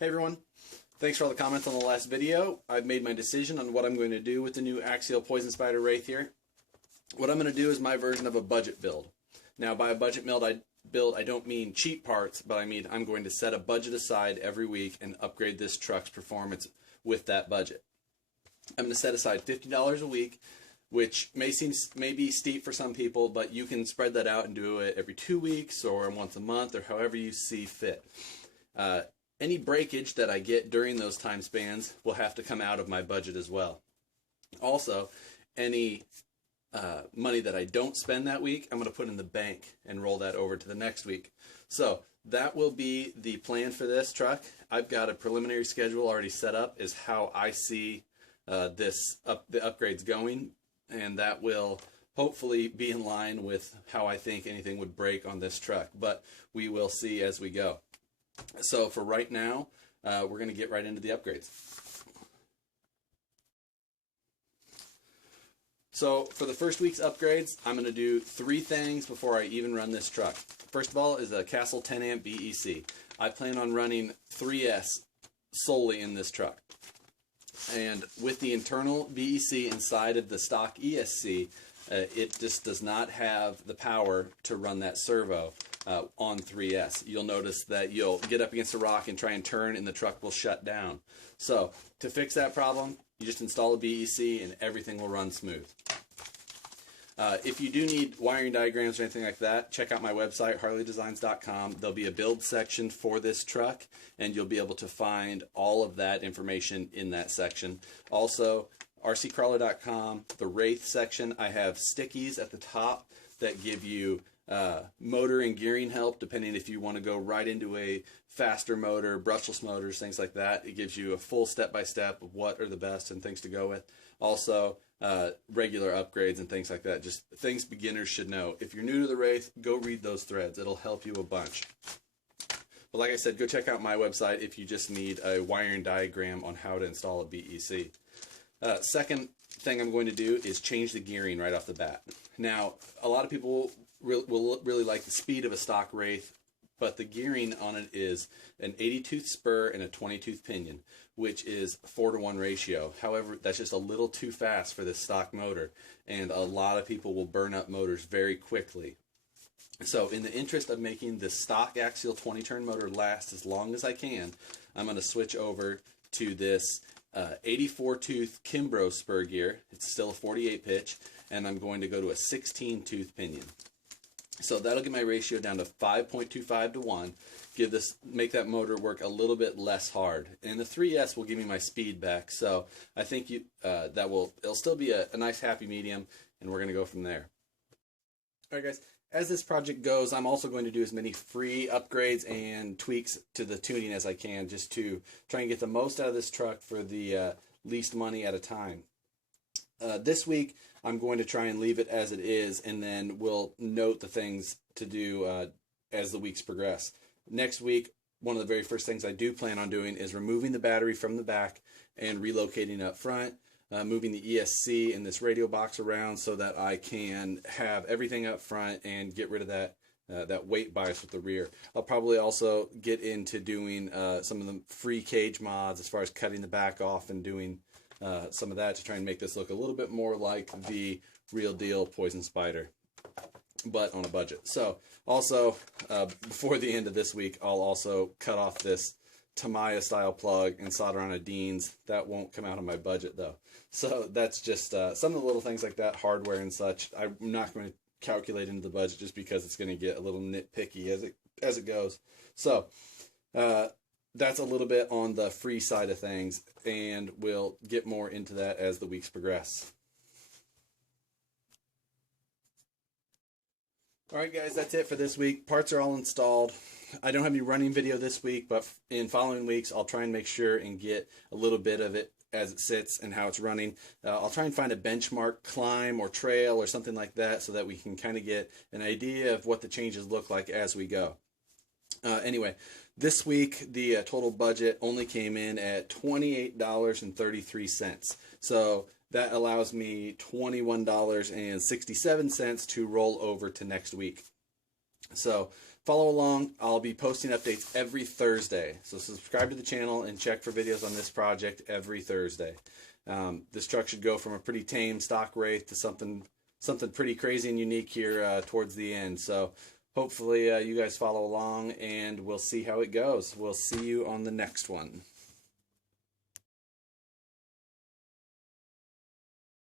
Hey everyone, thanks for all the comments on the last video. I've made my decision on what I'm going to do with the new Axial Poison Spyder Wraith here. What I'm going to do is my version of a budget build. Now by a budget build I don't mean cheap parts, but I mean I'm going to set a budget aside every week and upgrade this truck's performance with that budget. I'm going to set aside $50 a week, which may be steep for some people, but you can spread that out and do it every 2 weeks or once a month or however you see fit. Any breakage that I get during those time spans will have to come out of my budget as well. Also, any money that I don't spend that week, I'm going to put in the bank and roll that over to the next week. So that will be the plan for this truck. I've got a preliminary schedule already set up is how I see the upgrades going, and that will hopefully be in line with how I think anything would break on this truck, but we will see as we go. So for right now, we're going to get right into the upgrades. So for the first week's upgrades, I'm going to do 3 things before I even run this truck. First of all is a Castle 10 amp BEC. I plan on running 3S solely in this truck. And with the internal BEC inside of the stock ESC, it just does not have the power to run that servo on 3S. You'll notice that you'll get up against a rock and try and turn and the truck will shut down. So to fix that problem, you just install a BEC and everything will run smooth. If you do need wiring diagrams or anything like that, check out my website, harleydesigns.com. There'll be a build section for this truck, and you'll be able to find all of that information in that section. Also, rccrawler.com, the Wraith section, I have stickies at the top that give you motor and gearing help, depending if you want to go right into a faster motor, brushless motors, things like that. It gives you a full step-by-step of what are the best and things to go with. Also, regular upgrades and things like that, just things beginners should know. If you're new to the Wraith, go read those threads. It'll help you a bunch. But like I said, go check out my website if you just need a wiring diagram on how to install a BEC. Second thing I'm going to do is change the gearing right off the bat. Now, a lot of people will really like the speed of a stock Wraith, but the gearing on it is an 80-tooth spur and a 20-tooth pinion, which is 4-to-1 ratio. However, that's just a little too fast for this stock motor, and a lot of people will burn up motors very quickly. So in the interest of making the stock axial 20-turn motor last as long as I can, I'm going to switch over to this 84-tooth Kimbrough spur gear. It's still a 48 pitch, and I'm going to go to a 16-tooth pinion. So that'll get my ratio down to 5.25 to 1. Make that motor work a little bit less hard. And the 3S will give me my speed back. So I think it'll still be a nice happy medium, and we're going to go from there. All right, guys. As this project goes, I'm also going to do as many free upgrades and tweaks to the tuning as I can, just to try and get the most out of this truck for the least money at a time. This week, I'm going to try and leave it as it is, and then we'll note the things to do as the weeks progress. Next week, one of the very first things I do plan on doing is removing the battery from the back and relocating up front, moving the ESC and this radio box around so that I can have everything up front and get rid of that weight bias with the rear. I'll probably also get into doing some of the free cage mods as far as cutting the back off and doing some of that to try and make this look a little bit more like the real deal Poison Spyder, but on a budget. So also, before the end of this week, I'll also cut off this Tamiya style plug and solder on a Dean's. That won't come out of my budget though. So that's just some of the little things like that, hardware and such. I'm not going to calculate into the budget just because it's going to get a little nitpicky as it goes. So that's a little bit on the free side of things, and we'll get more into that as the weeks progress. Alright guys, that's it for this week. Parts are all installed. I don't have any running video this week, but in following weeks I'll try and make sure and get a little bit of it as it sits and how it's running. I'll try and find a benchmark climb or trail or something like that so that we can kind of get an idea of what the changes look like as we go. Anyway, this week the total budget only came in at $28.33. So that allows me $21.67 to roll over to next week. So follow along. I'll be posting updates every Thursday. So subscribe to the channel and check for videos on this project every Thursday. This truck should go from a pretty tame stock Wraith to something pretty crazy and unique here towards the end. So hopefully you guys follow along, and we'll see how it goes. We'll see you on the next one.